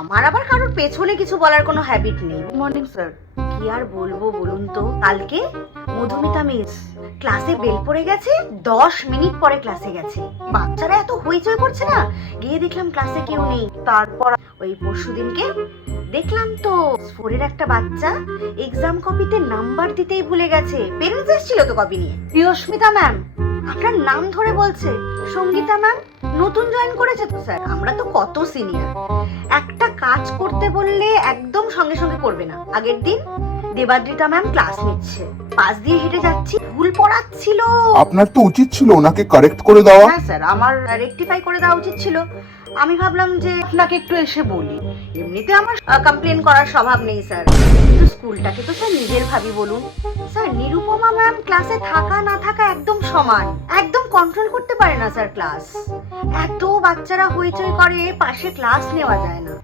আমার আবার কারোর পেছনে কিছু বলার কোনো হ্যাবিট নেই। Good morning sir. কি আর বলবো বলুন তো, কালকে মধুমিতা মিস ক্লাসে বেল পড়ে গেছে, 10 মিনিট পরে ক্লাসে গেছে। বাচ্চারা এত হইচই করছে না, গিয়ে দেখলাম ক্লাসে কেউ নেই। তারপর ওই পরশুদিনকে দেখলাম তো 4-এর একটা বাচ্চা এক্সাম কপিতে নাম্বার দিতেই ভুলে গেছে। পেরেন্টস এসেছিল তো কপি নিয়ে। প্রিয়স্মিতা ম্যাম আপনার নাম ধরে বলছে, সঙ্গীতা ম্যাম নতুন জয়েন করেছে তো স্যার। আমরা তো কত সিনিয়র, একটা কাজ করতে বললে একদম সঙ্গে সঙ্গে করবে না। আগের দিন দেবাদ্রিতা ম্যাম ক্লাস নিচ্ছে, পাশ দিয়ে হেঁটে যাচ্ছি, ভুল পড়াচ্ছিল। আপনার তো উচিত ছিল ওনাকে কারেক্ট করে দেওয়া। হ্যাঁ স্যার, আমার রেকটিফাই করে দেওয়া উচিত ছিল। আমি ভাবলাম যে আপনাকে একটু এসে বলি। এমনিতে আমার কমপ্লেন করার স্বভাব নেই স্যার, কিন্তু স্কুলটাকে তো স্যার নিজের ভাবি বলুন। স্যার নিরুপমা ম্যাম ক্লাসে থাকা না থাকা একদম সমান, একদম কন্ট্রোল করতে পারে না স্যার ক্লাস। এত বাচ্চারা হইচই করে, পাশে ক্লাস নেওয়া যায় না।